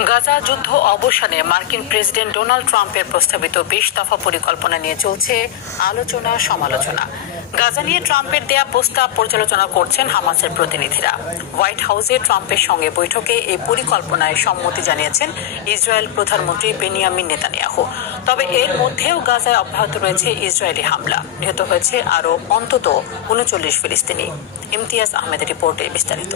গাজা যুদ্ধ অবসানে মার্কিন প্রেসিডেন্ট ডোনাল্ড ট্রাম্পের প্রস্তাবিত ২০ দফা পরিকল্পনা নিয়ে চলছে আলোচনা সমালোচনা। গাজা নিয়ে ট্রাম্পের দেয়া প্রস্তাব পর্যালোচনা করছেন হামাসের প্রতিনিধিরা। হোয়াইট হাউসে ট্রাম্পের সঙ্গে বৈঠকে এই পরিকল্পনায় সম্মতি জানিয়েছেন ইসরায়েল প্রধানমন্ত্রী বেনিয়ামিন নেতানিয়াহু। তবে এর মধ্যেও গাজায় অব্যাহত রয়েছে ইসরায়েলি হামলা। নিহত হয়েছে আরও অন্তত ৩৯ ফিলিস্তিনি। ইমতিয়াজ আহমেদের রিপোর্টে বিস্তারিত।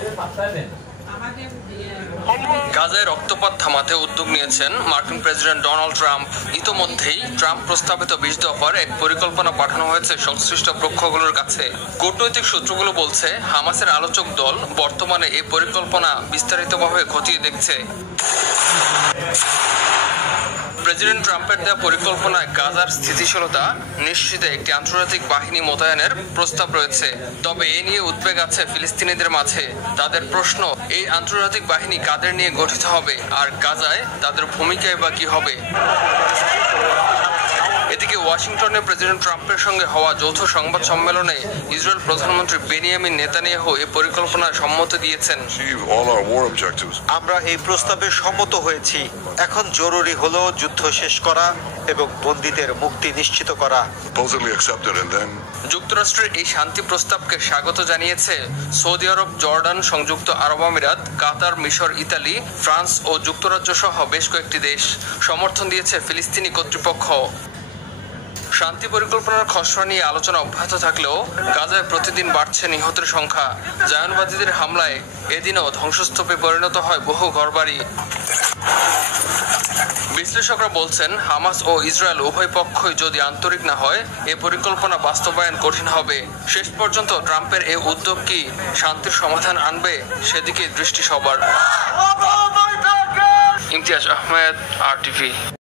গাজায় রক্তপাত থামাতে উদ্যোগ নিয়েছেন মার্কিন প্রেসিডেন্ট ডোনাল্ড ট্রাম্প। ইতোমধ্যেই ট্রাম্প প্রস্তাবিত ২০ দফার এক পরিকল্পনা পাঠানো হয়েছে সংশ্লিষ্ট পক্ষগুলোর কাছে। কূটনৈতিক সূত্রগুলো বলছে, হামাসের আলোচক দল বর্তমানে এই পরিকল্পনা বিস্তারিতভাবে খতিয়ে দেখছে। প্রেসিডেন্ট ট্রাম্পের দেওয়া পরিকল্পনায় গাজার স্থিতিশীলতা নিশ্চিতে একটি আন্তর্জাতিক বাহিনী মোতায়েনের প্রস্তাব রয়েছে। তবে এ নিয়ে উদ্বেগ আছে ফিলিস্তিনিদের মাঝে। তাদের প্রশ্ন, এই আন্তর্জাতিক বাহিনী কাদের নিয়ে গঠিত হবে আর গাজায় তাদের ভূমিকায় বা কি হবে? এদিকে ওয়াশিংটনে প্রেসিডেন্ট ট্রাম্পের সঙ্গে হওয়া যৌথ সংবাদ সম্মেলনে ইসরায়েল প্রধানমন্ত্রী বেনিয়ামিন নেতানিয়াহু এই পরিকল্পনায় সম্মতি দিয়েছেন। আমরা এই প্রস্তাবে সম্মত হয়েছি। এখন জরুরি হলো যুদ্ধ শেষ করা এবং বন্দীদের মুক্তি নিশ্চিত করা। যুক্তরাষ্ট্রের এই শান্তি প্রস্তাবকে স্বাগত জানিয়েছে সৌদি আরব, জর্ডান, সংযুক্ত আরব আমিরাত, কাতার, মিশর, ইতালি, ফ্রান্স ও যুক্তরাজ্য সহ বেশ কয়েকটি দেশ। সমর্থন দিয়েছে ফিলিস্তিনি কর্তৃপক্ষ। শান্তি পরিকল্পনার খসড়া নিয়ে আলোচনা অব্যাহত থাকলেও গাজায় প্রতিদিন বাড়ছে নিহতের সংখ্যা। জায়নবাদীদের হামলায় এদিনও ধ্বংসস্তূপে পরিণত হয় বহু ঘরবাড়ি। বিশ্লেষকরা বলছেন, হামাস ও ইসরায়েল উভয় পক্ষই যদি আন্তরিক না হয়, এ পরিকল্পনা বাস্তবায়ন কঠিন হবে। শেষ পর্যন্ত ট্রাম্পের এই উদ্যোগ কি শান্তির সমাধান আনবে, সেদিকে দৃষ্টি সবার। ইমতিয়াজ আহমেদ, RTV।